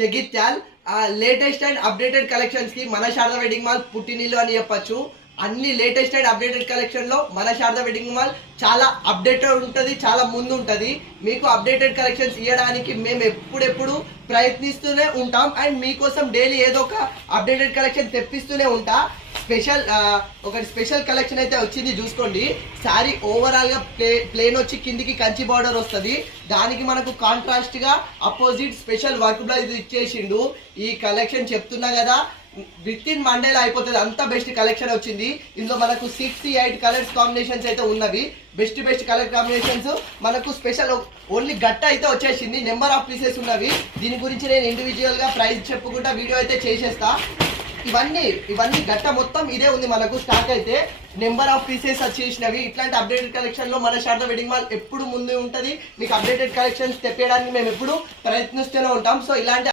Jagtial latest and updated collections కి మన Sharada wedding mall పుట్టినిల్లు అని చెప్పొచ్చు. అన్ని లేటెస్ట్ అండ్ అప్డేటెడ్ కలెక్షన్ లో మన శారదా వెడ్డింగ్ మాల్ చాలా అప్డేటెడ్ ఉంటుంది, చాలా ముందు ఉంటుంది. మీకు అప్డేటెడ్ కలెక్షన్స్ ఇవ్వడానికి మేము ఎప్పుడెప్పుడు ప్రయత్నిస్తూనే ఉంటాం అండ్ మీకోసం డైలీ ఏదో ఒక అప్డేటెడ్ కలెక్షన్ తెప్పిస్తూనే ఉంటా. ఒక స్పెషల్ కలెక్షన్ అయితే వచ్చింది, చూసుకోండి. శారీ ఓవరాల్ గా ప్లేన్ వచ్చి కిందికి కంచి బార్డర్ వస్తుంది. దానికి మనకు కాంట్రాస్ట్ గా అపోజిట్ స్పెషల్ వర్క్ బ్లౌజ్ ఇచ్చేసిండు. ఈ కలెక్షన్ చెప్తున్నా కదా, విత్ ఇన్ మండేలో అయిపోతుంది, అంత బెస్ట్ కలెక్షన్ వచ్చింది. ఇందులో మనకు 6-8 కలర్స్ కాంబినేషన్స్ అయితే ఉన్నవి. బెస్ట్ కలర్ కాంబినేషన్స్ మనకు స్పెషల్ ఓన్లీ గట్ట అయితే వచ్చేసింది. నెంబర్ ఆఫ్ పీసెస్ ఉన్నవి. దీని గురించి నేను ఇండివిజువల్ గా ప్రైస్ చెప్పుకుంటా వీడియో అయితే చేసేస్తా. ఇవన్నీ గట్ట మొత్తం ఇదే ఉంది మనకు. స్టాక్ అయితే నెంబర్ ఆఫ్ పీసెస్ వచ్చేసినవి. ఇట్లాంటి అప్డేటెడ్ కలెక్షన్ లో మన శారదా వెడ్డింగ్ మాల్ ఎప్పుడు ముందు ఉంటుంది. మీకు అప్డేటెడ్ కలెక్షన్స్ తెప్పేయడానికి మేము ఎప్పుడు ప్రయత్నిస్తూనే ఉంటాం. సో ఇలాంటి